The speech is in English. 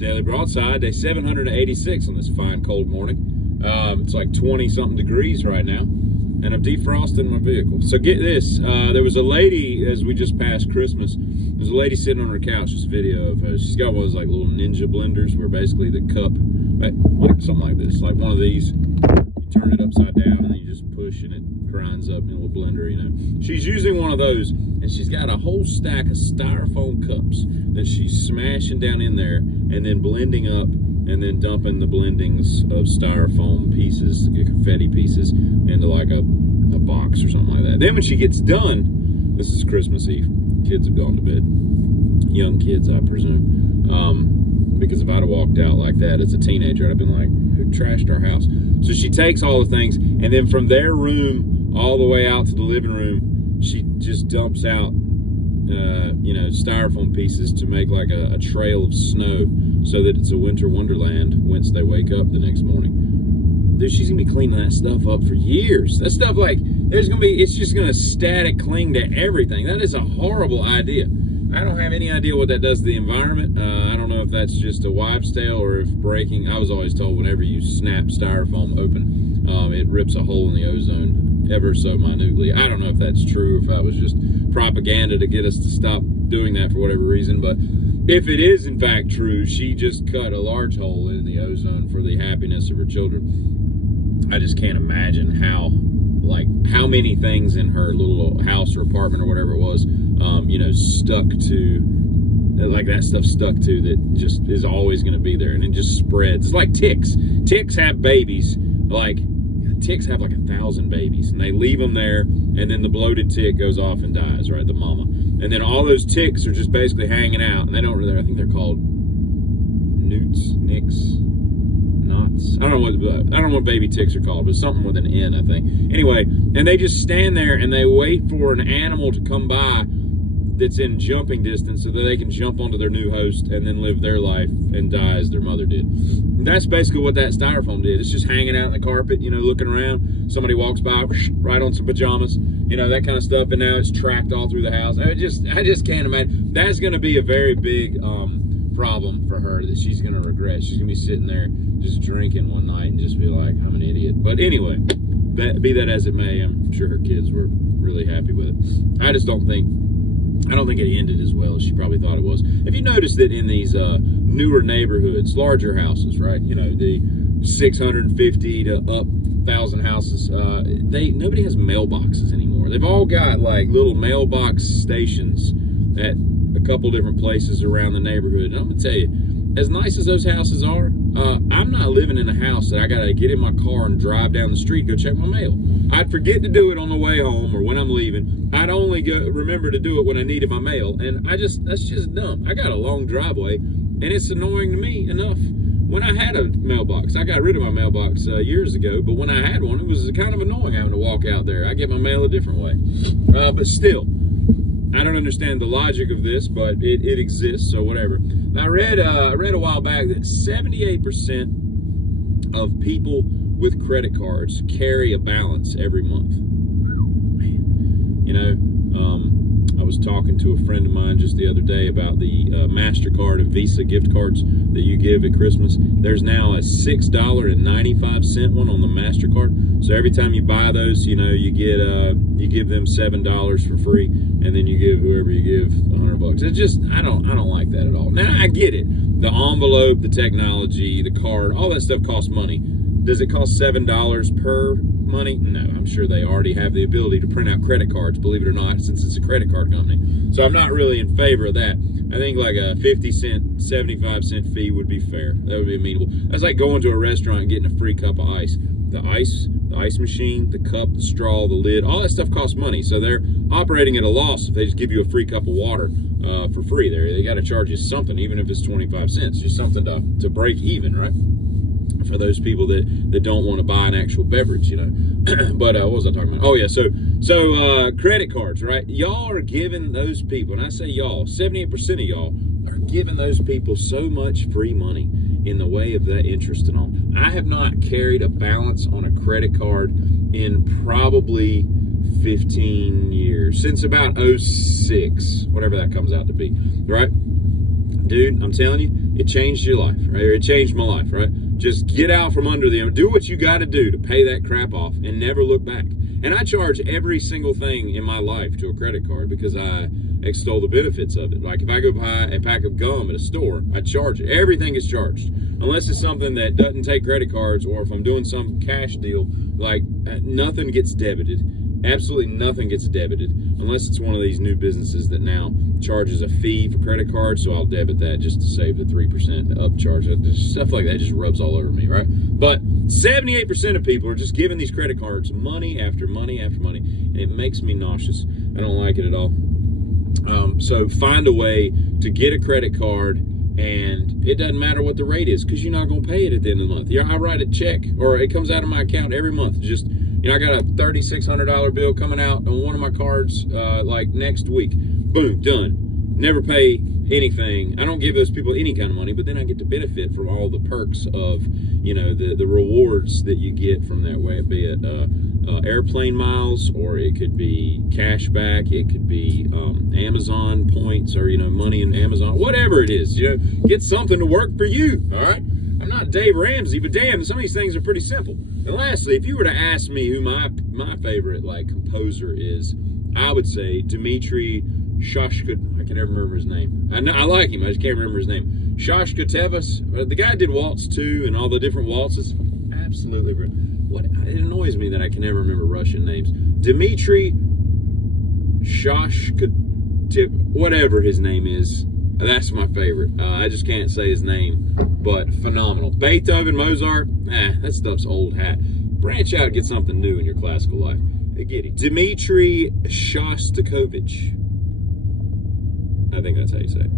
Daily Broadside, day 786 on this fine cold morning. It's like 20-something degrees right now, and I'm defrosting my vehicle. So get this, there was a lady, as we just passed Christmas, there's a lady sitting on her couch, this video of her. She's got one of those like little ninja blenders where basically the cup, like something like this, like one of these, you turn it upside down and then you just push and it grinds up in a little blender, you know. She's using one of those, and she's got a whole stack of styrofoam cups that she's smashing down in there and then blending up and then dumping the blendings of styrofoam pieces, confetti pieces, into like a box or something like that. Then when she gets done, this is Christmas Eve, kids have gone to bed, young kids I presume, because if I'd have walked out like that as a teenager, I'd have been like, who trashed our house? So she takes all the things, and then from their room all the way out to the living room, she just dumps out you know, styrofoam pieces to make like a trail of snow so that it's a winter wonderland once they wake up the next morning. Dude, she's gonna be cleaning that stuff up for years. That stuff, like, it's just gonna static cling to everything. That is a horrible idea. I don't have any idea what that does to the environment. I don't know if that's just a wives' tale or if breaking. I was always told whenever you snap styrofoam open, it rips a hole in the ozone ever so minutely. I don't know if that's true, or if that was just propaganda to get us to stop doing that for whatever reason. But if it is in fact true, she just cut a large hole in the ozone for the happiness of her children. I just can't imagine how many things in her little house or apartment or whatever it was, you know, stuck to, like that stuff stuck to, that just is always going to be there, and it just spreads. It's like ticks. Ticks have babies, ticks have like 1,000 babies, and they leave them there, and then the bloated tick goes off and dies, right, the mama. And then all those ticks are just basically hanging out, and they don't really, I think they're called nicks. I don't know what baby ticks are called, but something with an N, I think. Anyway, and they just stand there and they wait for an animal to come by that's in jumping distance so that they can jump onto their new host and then live their life and die as their mother did. That's basically what that styrofoam did. It's just hanging out in the carpet, you know, looking around. Somebody walks by, right on some pajamas, you know, that kind of stuff, and now it's tracked all through the house. I just can't imagine. That's going to be a very big problem for her that she's going to regret. She's going to be sitting there just drinking one night and just be like, I'm an idiot. But anyway, be that as it may, I'm sure her kids were really happy with it. I don't think it ended as well as she probably thought it was. Have you noticed that in these newer neighborhoods, larger houses, right? You know, the 650 to up 1,000 houses, nobody has mailboxes anymore. They've all got like little mailbox stations at a couple different places around the neighborhood. And I'm gonna tell you, as nice as those houses are, I'm not living in a house that I gotta get in my car and drive down the street, go check my mail. I'd forget to do it on the way home or when I'm leaving. I'd only remember to do it when I needed my mail. And that's just dumb. I got a long driveway, and it's annoying to me enough. When I had a mailbox, I got rid of my mailbox years ago, but when I had one, it was kind of annoying having to walk out there. I get my mail a different way. But still, I don't understand the logic of this, but it exists, so whatever. I read a while back that 78% of people with credit cards carry a balance every month. Man, you know, I was talking to a friend of mine just the other day about the MasterCard and Visa gift cards that you give at Christmas. There's now a $6.95 one on the MasterCard. So every time you buy those, you know, you give them $7 for free, and then you give whoever you give $100. It's just, I don't like that at all. Now I get it. The envelope, the technology, the card, all that stuff costs money. Does it cost $7 per money? No, I'm sure they already have the ability to print out credit cards, believe it or not, since it's a credit card company. So I'm not really in favor of that. I think like a 50-cent, 75-cent fee would be fair. That would be amenable. That's like going to a restaurant and getting a free cup of ice. The ice machine, the cup, the straw, the lid, all that stuff costs money. So they're operating at a loss if they just give you a free cup of water for free. They got to charge you something, even if it's 25 cents, just something to break even, right? For those people that don't want to buy an actual beverage, you know. But what was I talking about? Oh yeah, so credit cards, right? Y'all are giving those people, and I say y'all, 78% of y'all are giving those people so much free money in the way of that interest and all. I have not carried a balance on a credit card in probably 15 years, since about 06, whatever that comes out to be, right? Dude, I'm telling you, it changed your life, right? Or it changed my life, right? Just get out from under them. Do what you got to do to pay that crap off and never look back. And I charge every single thing in my life to a credit card because I extol the benefits of it. Like if I go buy a pack of gum at a store, I charge it. Everything is charged. Unless it's something that doesn't take credit cards, or if I'm doing some cash deal, like nothing gets debited. Absolutely nothing gets debited unless it's one of these new businesses that now charges a fee for credit cards. So I'll debit that just to save the 3% upcharge. Just stuff like that just rubs all over me, right? But 78% of people are just giving these credit cards money after money after money. And it makes me nauseous. I don't like it at all. So find a way to get a credit card, and it doesn't matter what the rate is because you're not going to pay it at the end of the month. I write a check, or it comes out of my account every month. Just, I got a $3,600 bill coming out on one of my cards like next week. Boom, done. Never pay anything. I don't give those people any kind of money, but then I get to benefit from all the perks of, the rewards that you get from that way, be it airplane miles, or it could be cash back, it could be Amazon points, or money in Amazon, whatever it is. Get something to work for you. All right, I'm not Dave Ramsey, but damn, some of these things are pretty simple. And lastly, if you were to ask me who my favorite composer is, I would say Dmitri Shostakovich. I can never remember his name. I like him, I just can't remember his name. Shostakovich. The guy did Waltz 2 and all the different waltzes. Absolutely great. It annoys me that I can never remember Russian names. Dmitri Shostakovich, whatever his name is. That's my favorite. I just can't say his name, but phenomenal. Beethoven, Mozart, that stuff's old hat. Branch out and get something new in your classical life. I get it. Dmitri Shostakovich. I think that's how you say it.